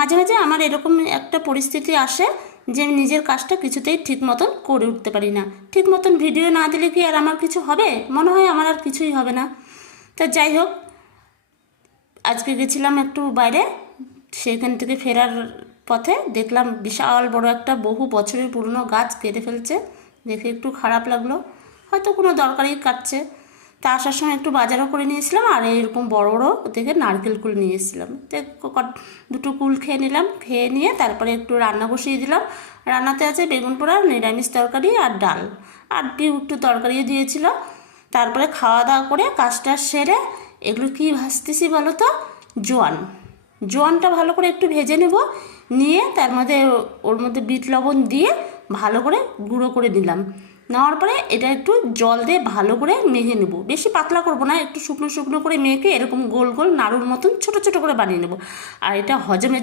মাঝে মাঝে আমার এরকম একটা পরিস্থিতি আসে যে আমি নিজের কাজটা কিছুতেই ঠিক মতন করে উঠতে পারি না। ঠিক মতন ভিডিও না দিলে কি আর আমার কিছু হবে? মনে হয় আমার আর কিছুই হবে না। তা যাই হোক, আজকে গেছিলাম একটু বাইরে, সেখান থেকে ফেরার পথে দেখলাম বিশাল বড় একটা বহু বছরের পুরনো গাছ কেটে ফেলছে। দেখে একটু খারাপ লাগলো, হয়তো কোনো দরকারই কাটছে। তা আসার সময় একটু বাজারও করে নিয়েছিলাম, আর এরকম বড় বড় দেখে নারকেল কুল নিয়ে এসেছিলাম। দুটো কুল খেয়ে নিলাম, খেয়ে নিয়ে তারপরে একটু রান্না বসিয়ে দিলাম। রান্নাতে আছে বেগুন পোড়া, নিরামিষ তরকারি আর ডাল, আর একটু তরকারিও দিয়েছিল। তারপরে খাওয়া দাওয়া করে কাজটা সেরে এগুলো কি ভাজতেছি বলো তো? জোয়ানটা ভালো করে একটু ভেজে নেব, নিয়ে তার মধ্যে ওর মধ্যে বিট লবণ দিয়ে ভালো করে গুঁড়ো করে দিলাম। নেওয়ার পরে এটা একটু জল দিয়ে ভালো করে মেখে নেব, বেশি পাতলা করব না, একটু শুকনো শুকনো করে মেখে এরকম গোল গোল নাড়ুর মতন ছোট ছোট করে বানিয়ে নেব। আর এটা হজমের